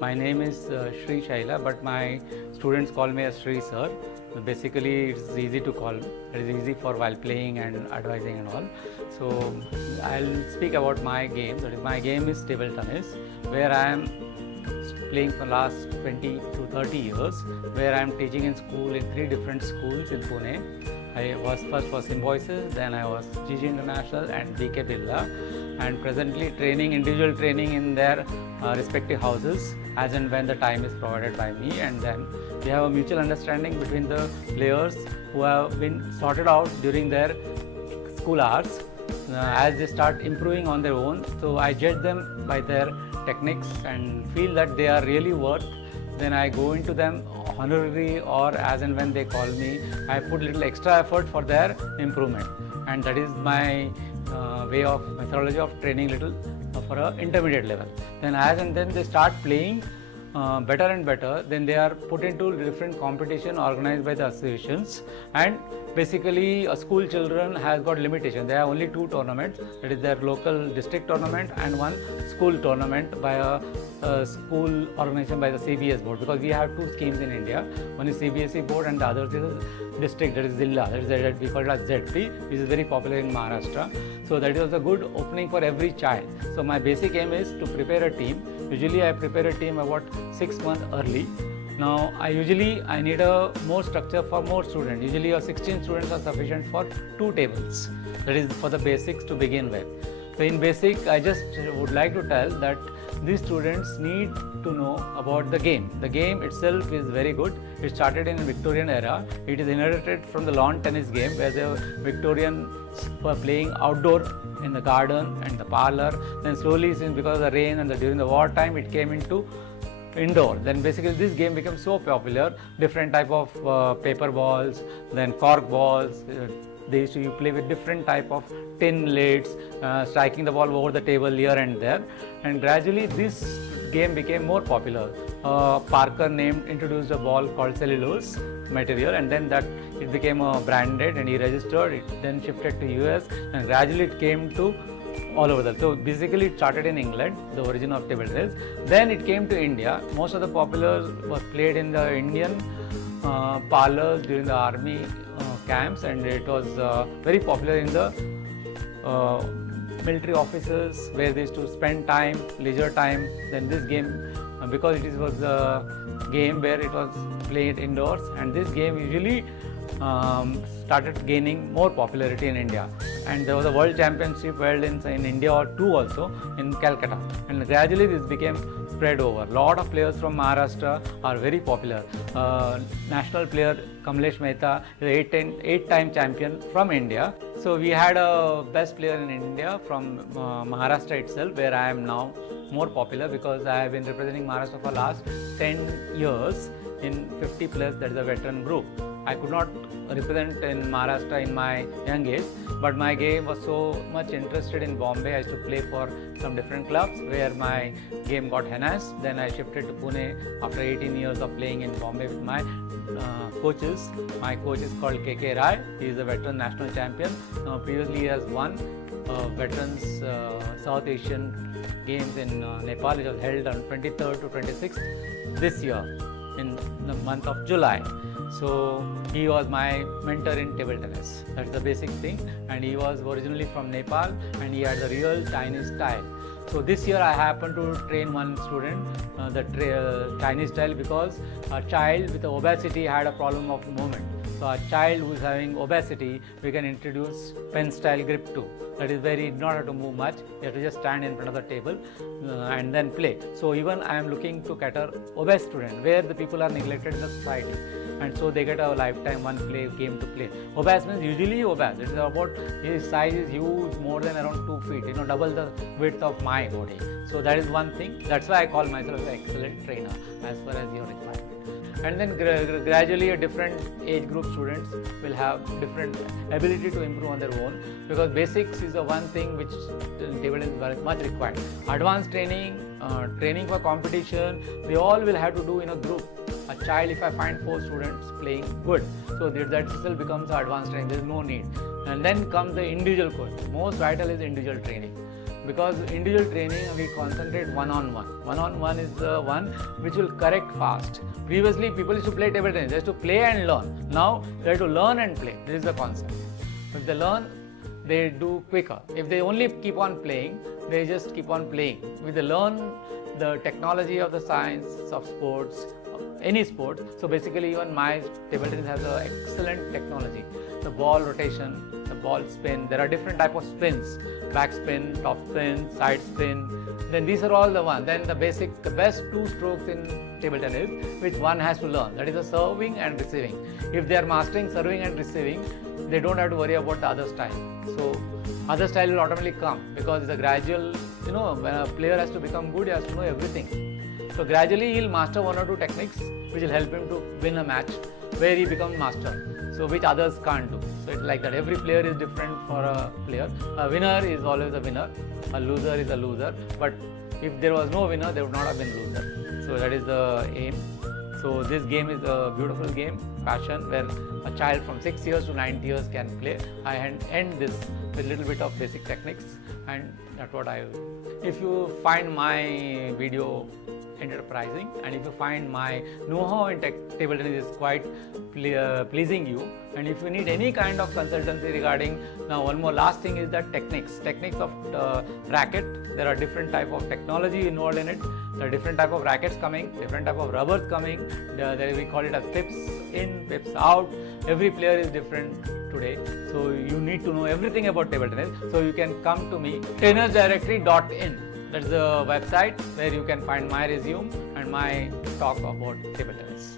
My name is Shreeshaila, but my students call me as Shri Sir. Basically, it's easy to call. It is easy for while playing and advising and all. So, I'll speak about my game. That is, my game is table tennis, where I am playing for last 20 to 30 years, where I am teaching in school in 3 different schools in Pune. I was first for Symbiosis, then I was GG International and DK Birla, and presently individual training in their respective houses as and when the time is provided by me. And then we have a mutual understanding between the players who have been sorted out during their school hours as they start improving on their own. So I judge them by their techniques and feel that they are really worth. Then I go into them honorary, or as and when they call me, I put little extra effort for their improvement. And that is my way of methodology of training little for an intermediate level. Then as and then they start playing better and better, then they are put into different competition organized by the associations. And basically school children has got limitation. There are only 2 tournaments, that is their local district tournament and one school tournament by a school organization by the CBS board, because we have 2 schemes in India. One is CBSE board and the other is district, that is Zilla, that is we call it as ZP, which is very popular in Maharashtra. So that is a good opening for every child. So my basic aim is to prepare a team. Usually I prepare a team about 6 months early. Now I need a more structure for more students. Usually 16 students are sufficient for 2 tables. That is for the basics to begin with. So in basic, I just would like to tell that these students need to know about the game. The game itself is very good. It started in the Victorian era. It is inherited from the lawn tennis game, where the Victorians were playing outdoor in the garden and the parlor. Then slowly, because of the rain and during the war time, it came into indoor. Then basically this game became so popular. Different type of paper balls, then cork balls. They used to play with different type of tin lids, striking the ball over the table here and there. And gradually this game became more popular. Parker introduced a ball called cellulose material, and then that it became branded and he registered it, then shifted to US, and gradually it came to all over the. So basically it started in England, the origin of table tennis. Then it came to India. Most of the popular was played in the Indian parlors during the army camps, and it was very popular in the military offices, where they used to spend time, leisure time. Then this game, because it was a game where it was played indoors, and this game usually started gaining more popularity in India. And there was a world championship held in India or 2 also in Calcutta, and gradually this became spread over. Lot of players from Maharashtra are very popular. National player Kamlesh Mehta is an 8-time champion from India. So we had a best player in India from Maharashtra itself, where I am now more popular, because I have been representing Maharashtra for last 10 years in 50 plus, that is a veteran group. I could not represent in Maharashtra in my young age, but my game was so much interested in Bombay. I used to play for some different clubs where my game got enhanced. Then I shifted to Pune after 18 years of playing in Bombay with my coaches. My coach is called KK Rai. He is a veteran national champion. Previously he has won Veterans South Asian Games in Nepal. It was held on 23rd to 26th this year in the month of July. So he was my mentor in table tennis. That's the basic thing. And he was originally from Nepal, and he had the real Chinese style. So this year I happened to train one student, the Chinese style, because a child with obesity had a problem of movement. So a child who is having obesity, we can introduce pen style grip too. That is very, not have to move much. You have to just stand in front of the table and then play. So even I am looking to cater obese student, where the people are neglected in the society, and so they get a lifetime game to play. Obese means usually obese. It is about, his size is huge, more than around 2 feet, double the width of my body. So that is one thing. That's why I call myself an excellent trainer as far as your requirement. And then gradually a different age group students will have different ability to improve on their own, because basics is the one thing which table is very much required. Advanced training, training for competition, they all will have to do in a group. A child, if I find 4 students playing good, so that itself becomes advanced training. There is no need. And then comes the individual coach. Most vital is individual training. because individual training we concentrate one-on-one. One-on-one is the one which will correct fast. Previously people used to play table tennis, they used to play and learn. Now they have to learn and play. This is the concept. If they learn, they do quicker. If they only keep on playing, they just keep on playing. If they learn the technology of the science of sports, any sport, so basically even my table tennis has an excellent technology. The ball rotation, the ball spin, there are different type of spins, back spin, top spin, side spin, then these are all the one. Then the best two strokes in table tennis which one has to learn, that is the serving and receiving. If they are mastering serving and receiving, they don't have to worry about the other style. So other style will automatically come because it's a gradual, when a player has to become good, he has to know everything. So gradually he'll master one or two techniques which will help him to win a match where he becomes master, so which others can't do. So it's like that, every player is different for a player. A winner is always a winner, a loser is a loser, but if there was no winner, there would not have been loser. So that is the aim. So this game is a beautiful game, passion, where a child from 6 years to 90 years can play. I end this with a little bit of basic techniques, and that's what I will. If you find my video enterprising, and if you find my know-how in table tennis is quite pleasing you, and if you need any kind of consultancy regarding, now one more last thing is that techniques of racket. There are different type of technology involved in it. There are different type of rackets coming, different type of rubbers coming. We call it as pips in, pips out. Every player is different today, so you need to know everything about table tennis. So you can come to me, trainersdirectory.in. That's the website where you can find my resume and my talk about table tennis.